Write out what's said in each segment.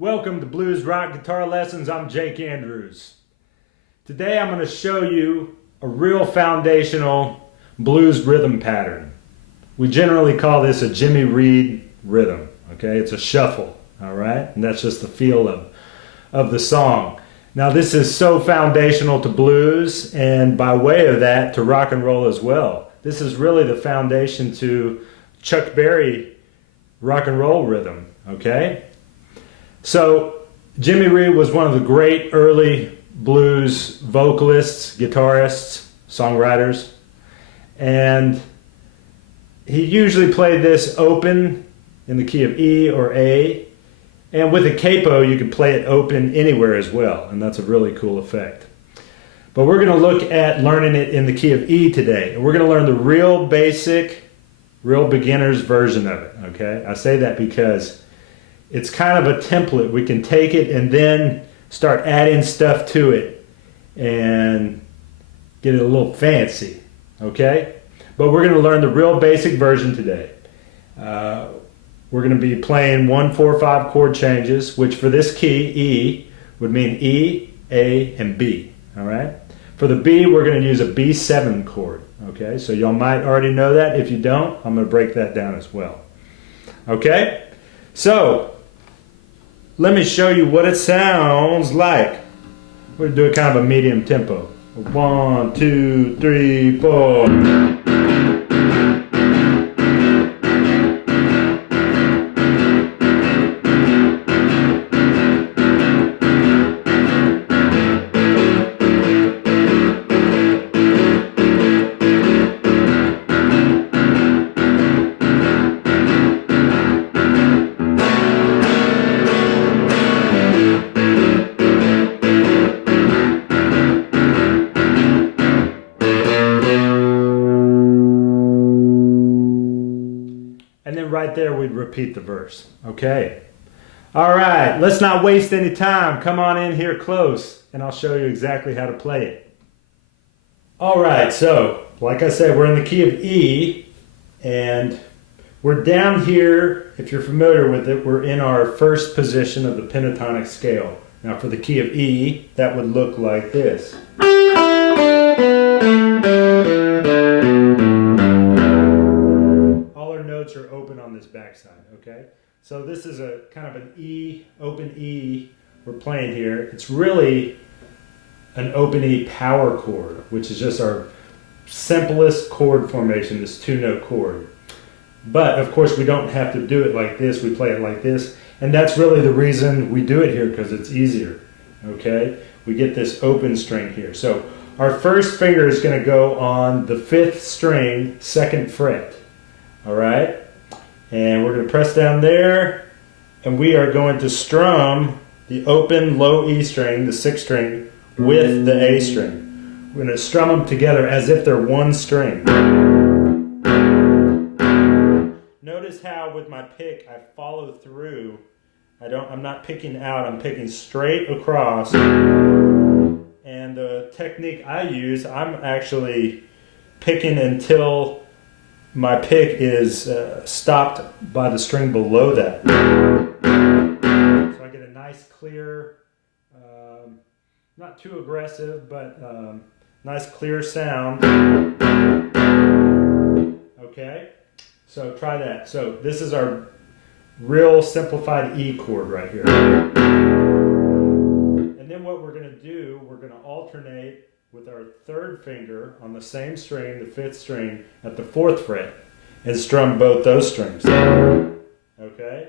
Welcome to Blues Rock Guitar Lessons. I'm Jake Andrews. Today I'm going to show you a real foundational blues rhythm pattern. We generally call this a Jimmy Reed rhythm. Okay, it's a shuffle, all right? And that's just the feel of the song. Now this is so foundational to blues, and by way of that to rock and roll as well. This is really the foundation to Chuck Berry rock and roll rhythm, okay? So Jimmy Reed was one of the great early blues vocalists, guitarists, songwriters, and he usually played this open in the key of E or A, and with a capo you can play it open anywhere as well, and that's a really cool effect. But we're going to look at learning it in the key of E today, and we're going to learn the real basic, real beginner's version of it, okay? I say that because it's kind of a template. We can take it and then start adding stuff to it and get it a little fancy, okay? But we're going to learn the real basic version today. We're going to be playing 1, 4, 5 chord changes, which for this key, E, would mean E, A, and B, all right? For the B, we're going to use a B7 chord, okay? So y'all might already know that. If you don't, I'm going to break that down as well, okay? So let me show you what it sounds like. We're going to do a kind of a medium tempo. 1, 2, 3, 4. And then right there we'd repeat the verse. Okay. All right, let's not waste any time. Come on in here close and I'll show you exactly how to play it. All right, so like I said, we're in the key of E and we're down here. If you're familiar with it, we're in our first position of the pentatonic scale. Now for the key of E, that would look like this. Are open on this backside, okay? So this is a kind of an E, open E we're playing here. It's really an open E power chord, which is just our simplest chord formation, this 2-note chord. But of course we don't have to do it like this, we play it like this, and that's really the reason we do it here, because it's easier, okay? We get this open string here. So our first finger is going to go on the 5th string, 2nd fret. All right, and we're going to press down there, and we are going to strum the open low E string, the 6th string, with the A string. We're going to strum them together as if they're one string. Notice how with my pick I follow through. I'm not picking out, I'm picking straight across. And the technique I use, I'm actually picking until my pick is stopped by the string below that. So I get a nice clear, not too aggressive, but nice clear sound. Okay, so try that. So this is our real simplified E chord right here. And then what we're going to do, we're going to alternate with our 3rd finger on the same string, the 5th string, at the 4th fret, and strum both those strings. Okay?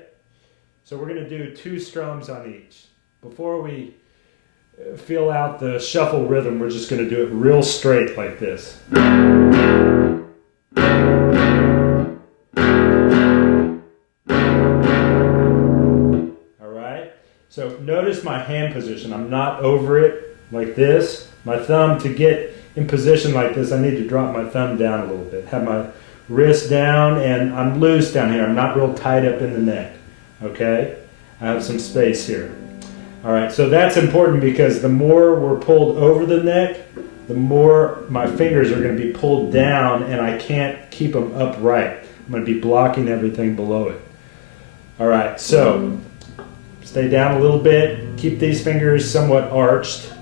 So we're going to do 2 strums on each. Before we feel out the shuffle rhythm, we're just going to do it real straight like this. Alright? So notice my hand position. I'm not over it like this. My thumb, to get in position like this, I need to drop my thumb down a little bit. Have my wrist down, and I'm loose down here. I'm not real tight up in the neck, okay? I have some space here. All right, so that's important because the more we're pulled over the neck, the more my fingers are going to be pulled down, and I can't keep them upright. I'm going to be blocking everything below it. All right, so Stay down a little bit. Keep these fingers somewhat arched.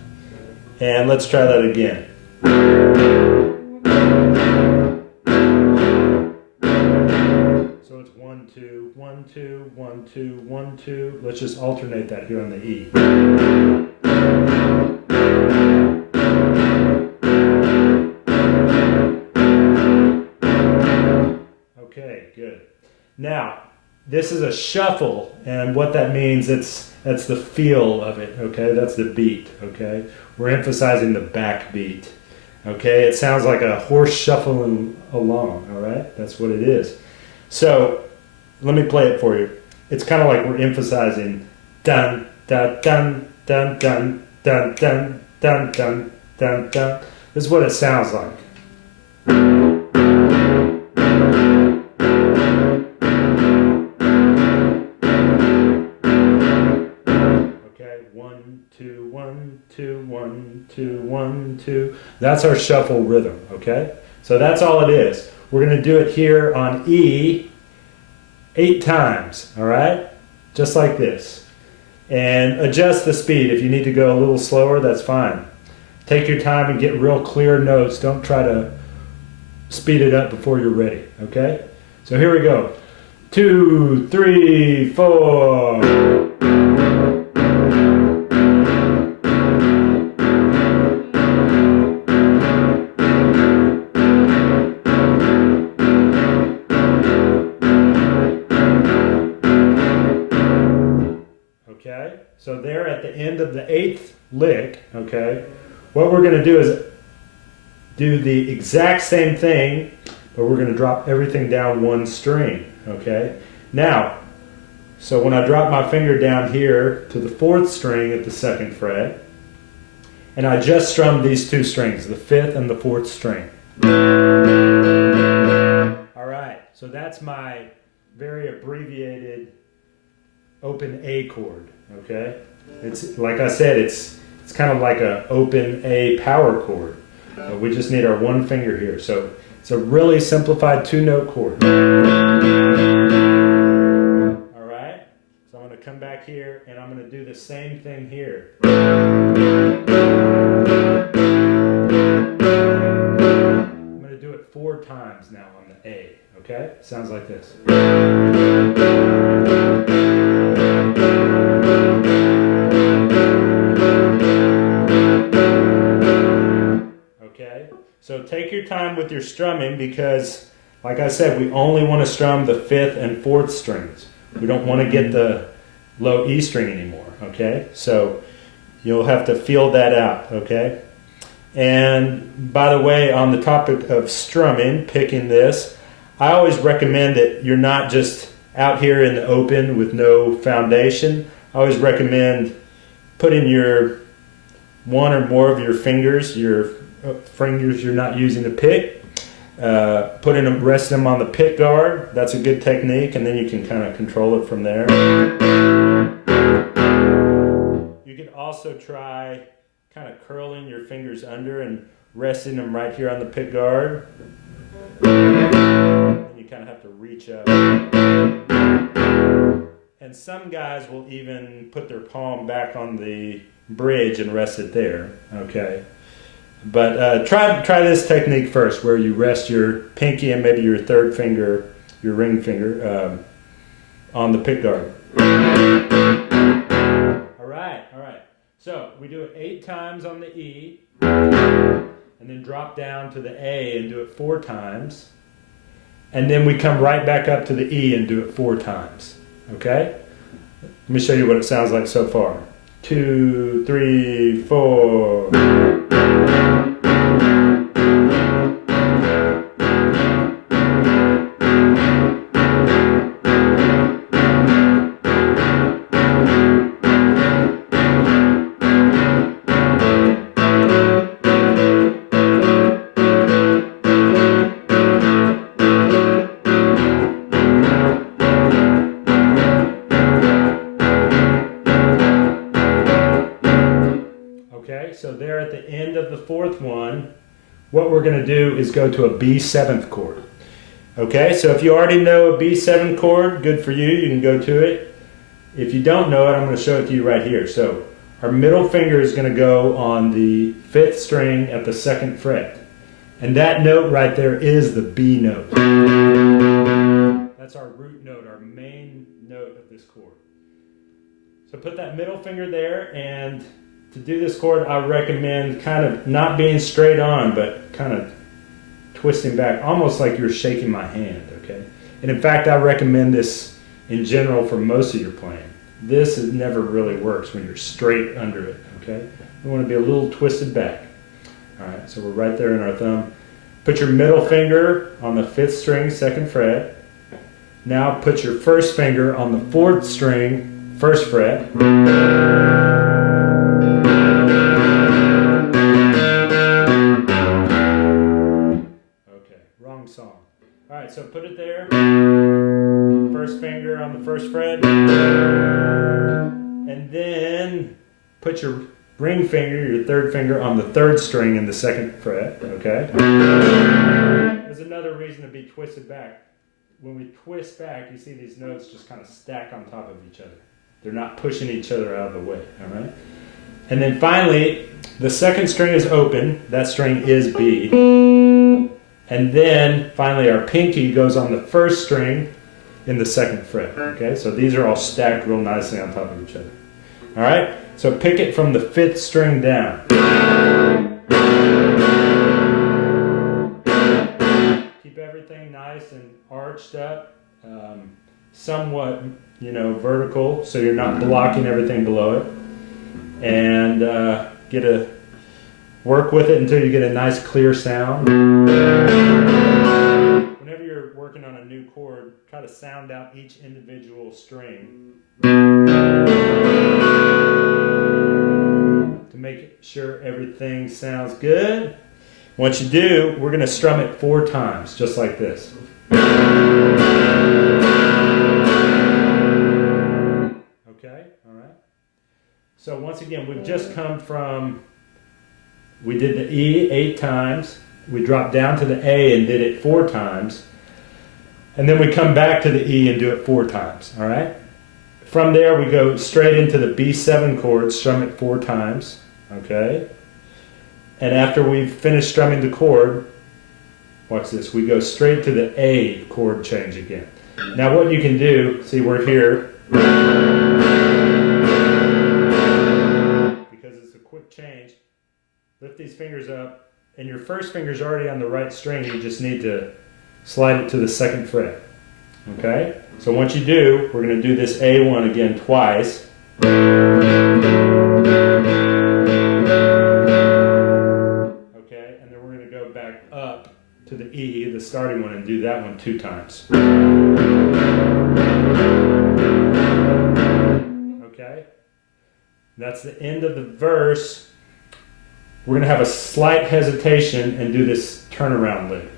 And let's try that again. So it's 1, 2, 1, 2, 1, 2, 1, 2. Let's just alternate that here on the E. Okay, good. Now, this is a shuffle, and what that means, that's the feel of it, okay? That's the beat, okay? We're emphasizing the backbeat, okay? It sounds like a horse shuffling along, all right? That's what it is. So, let me play it for you. It's kind of like we're emphasizing dun, dun, dun, dun, dun, dun, dun, dun, dun, dun, dun. This is what it sounds like. Okay, 1, 2, 1, 2, 1, 2, 1, 2. That's our shuffle rhythm, okay? So that's all it is. We're going to do it here on E 8 times, all right? Just like this. And adjust the speed. If you need to go a little slower, that's fine. Take your time and get real clear notes. Don't try to speed it up before you're ready, okay? So here we go. 2, 3, 4. Okay, so there at the end of the 8th lick, okay, what we're going to do is do the exact same thing, but we're going to drop everything down one string, okay? Now, so when I drop my finger down here to the 4th string at the 2nd fret, and I just strum these 2 strings, the 5th and the 4th string. All right, so that's my very abbreviated open A chord, okay? It's like I said, it's kind of like an open A power chord. We just need our one finger here. So it's a really simplified 2-note chord. All right? So I'm going to come back here and I'm going to do the same thing here. I'm going to do it 4 times now on the A, okay? Sounds like this. Okay, so take your time with your strumming because, like I said, we only want to strum the 5th and 4th strings. We don't want to get the low E string anymore, okay? So you'll have to feel that out, okay? And by the way, on the topic of strumming, picking this, I always recommend that you're not just out here in the open with no foundation. I always recommend putting your one or more of your fingers, you're not using to pick, resting them on the pick guard. That's a good technique, and then you can kind of control it from there. You can also try kind of curling your fingers under and resting them right here on the pick guard. And you kind of have to reach up. And some guys will even put their palm back on the bridge and rest it there, okay? But try this technique first, where you rest your pinky and maybe your 3rd finger, your ring finger, on the pick guard. All right. So we do it 8 times on the E, and then drop down to the A and do it 4 times, and then we come right back up to the E and do it 4 times. Okay? Let me show you what it sounds like so far. 2, 3, 4. Okay, so there at the end of the 4th one, what we're going to do is go to a B7th chord. Okay, so if you already know a B7 chord, good for you, you can go to it. If you don't know it, I'm going to show it to you right here. So our middle finger is going to go on the 5th string at the 2nd fret. And that note right there is the B note. That's our root note, our main note of this chord. So put that middle finger there, and to do this chord, I recommend kind of not being straight on, but kind of twisting back, almost like you're shaking my hand, okay? And in fact, I recommend this in general for most of your playing. This never really works when you're straight under it, okay? You want to be a little twisted back. All right, so we're right there in our thumb. Put your middle finger on the 5th string, 2nd fret. Now put your first finger on the 4th string, 1st fret. Okay, wrong song. All right, so put it there. First finger on the 1st fret. And then put your ring finger, your 3rd finger, on the 3rd string in the 2nd fret, okay? There's another reason to be twisted back. When we twist back, you see these notes just kind of stack on top of each other. They're not pushing each other out of the way, all right? And then finally, the 2nd string is open. That string is B. And then finally our pinky goes on the 1st string in the 2nd fret, okay? So these are all stacked real nicely on top of each other. All right, so pick it from the 5th string down. Keep everything nice and arched up, somewhat, vertical, so you're not blocking everything below it. And work with it until you get a nice clear sound. Whenever you're working on a new chord, try to sound out each individual string to make sure everything sounds good. Once you do, we're going to strum it 4 times, just like this. Okay, all right. So once again, we've just come from, we did the E 8 times, we dropped down to the A and did it 4 times, and then we come back to the E and do it 4 times, all right? From there, we go straight into the B7 chord, strum it 4 times, okay? And after we've finished strumming the chord, watch this, we go straight to the A chord change again. Now what you can do, see we're here, because it's a quick change, lift these fingers up, and your first finger's already on the right string, you just need to slide it to the 2nd fret. Okay? So once you do, we're going to do this A1 again twice. Okay, and then we're going to go back up to the E, the starting one, and do that one 2 times. Okay? That's the end of the verse. We're going to have a slight hesitation and do this turnaround lick.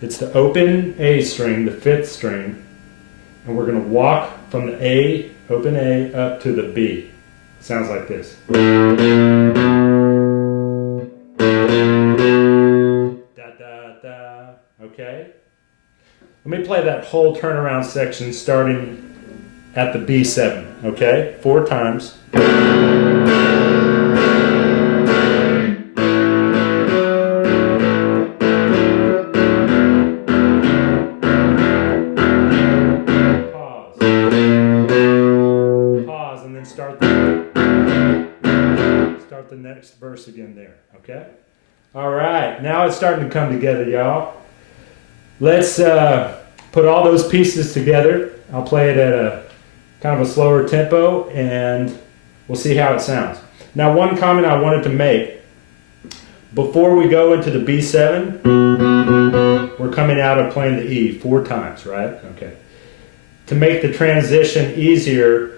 It's the open A string, the 5th string, and we're going to walk from the A, open A, up to the B. It sounds like this. Da, da, da. Okay? Let me play that whole turnaround section starting at the B7. Okay? 4 times. Start the next verse again there, okay? All right, now it's starting to come together, y'all. Let's put all those pieces together. I'll play it at a kind of a slower tempo, and we'll see how it sounds. Now, one comment I wanted to make. Before we go into the B7, we're coming out of playing the E 4 times, right? Okay. To make the transition easier,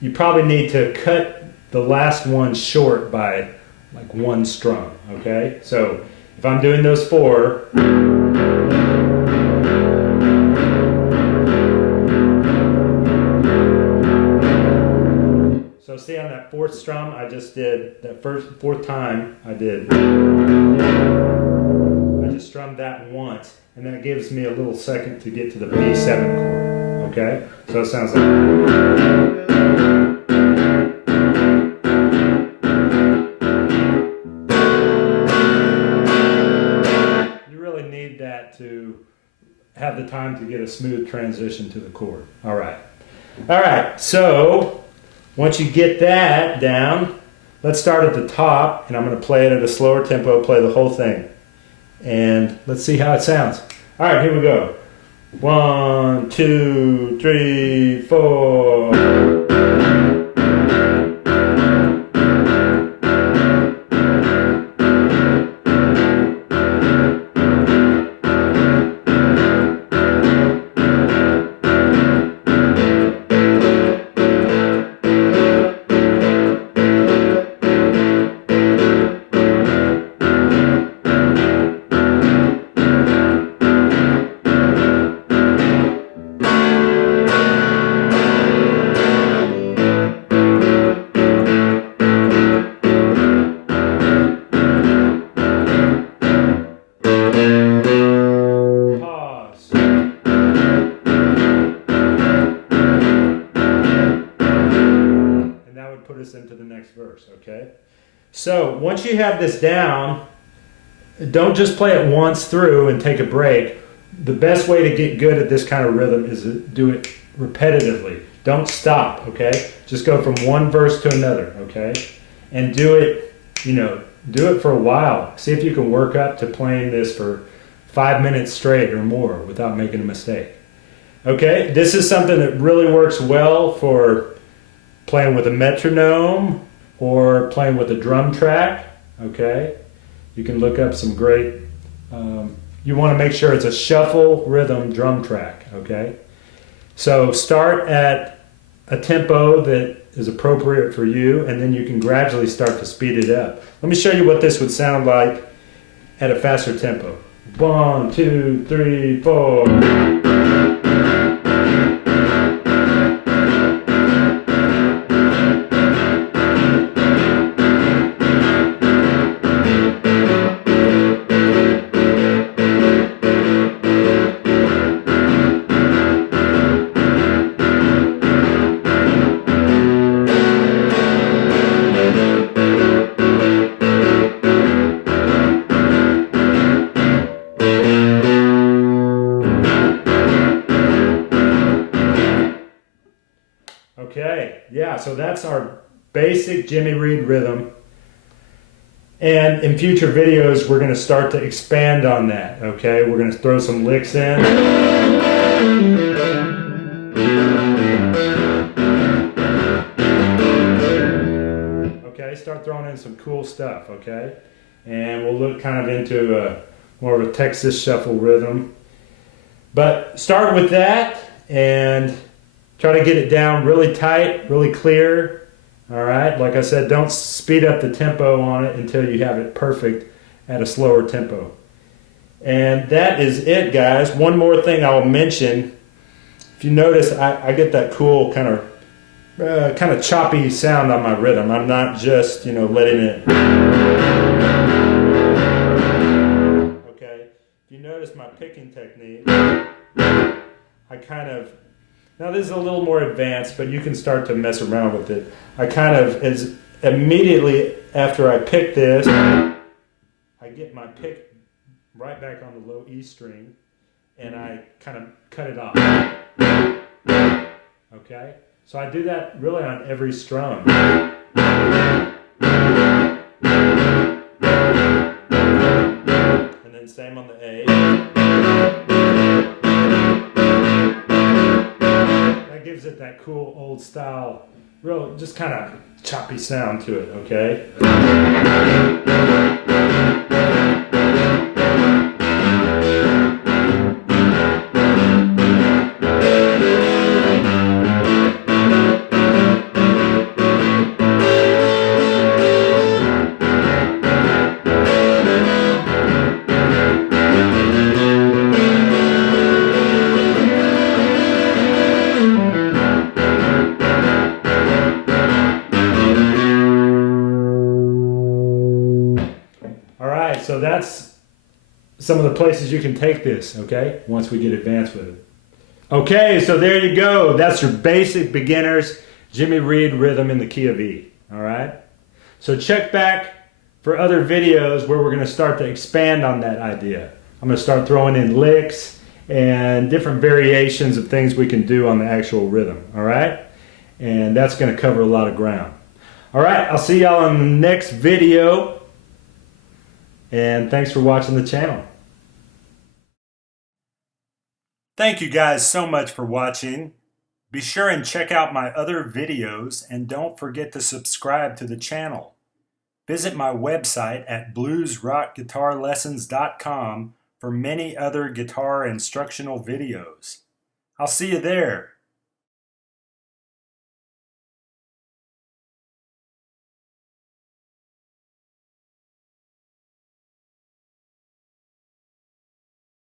you probably need to cut the last one short by like 1 strum, okay? So if I'm doing those 4, so see on that 4th strum, I just did that 4th time I just strummed strum that once, and that gives me a little second to get to the B7 chord, okay? So it sounds like... that to have the time to get a smooth transition to the chord. All right, so once you get that down, let's start at the top, and I'm going to play it at a slower tempo, play the whole thing, and let's see how it sounds. All right, here we go. 1, 2, 3, 4. Put us into the next verse, okay? So once you have this down, don't just play it once through and take a break. The best way to get good at this kind of rhythm is to do it repetitively. Don't stop, okay? Just go from one verse to another, okay? And do it, do it for a while. See if you can work up to playing this for 5 minutes straight or more without making a mistake. Okay, this is something that really works well for playing with a metronome or playing with a drum track, okay? You can look up some great, you want to make sure it's a shuffle rhythm drum track, okay? So start at a tempo that is appropriate for you, and then you can gradually start to speed it up. Let me show you what this would sound like at a faster tempo. 1, 2, 3, 4. Okay, yeah, so that's our basic Jimmy Reed rhythm. And in future videos, we're going to start to expand on that, okay? We're going to throw some licks in. Okay, start throwing in some cool stuff, okay? And we'll look kind of into more of a Texas shuffle rhythm. But start with that and try to get it down really tight, really clear. All right, like I said, don't speed up the tempo on it until you have it perfect at a slower tempo. And that is it, guys. One more thing I'll mention. If you notice, I get that cool kind of choppy sound on my rhythm. I'm not just, letting it. Okay. If you notice my picking technique, I kind of. Now this is a little more advanced, but you can start to mess around with it. I kind of, as immediately after I pick this, I get my pick right back on the low E string, and I kind of cut it off. Okay? So I do that really on every strum. And then same on the A. Gives it that cool old style, real just kind of choppy sound to it, okay? So some of the places you can take this, okay, once we get advanced with it. Okay, so there you go. That's your basic beginner's Jimmy Reed rhythm in the key of E, all right? So check back for other videos where we're going to start to expand on that idea. I'm going to start throwing in licks and different variations of things we can do on the actual rhythm, all right? And that's going to cover a lot of ground. All right, I'll see y'all in the next video. And thanks for watching the channel. Thank you guys so much for watching. Be sure and check out my other videos and don't forget to subscribe to the channel. Visit my website at bluesrockguitarlessons.com for many other guitar instructional videos. I'll see you there.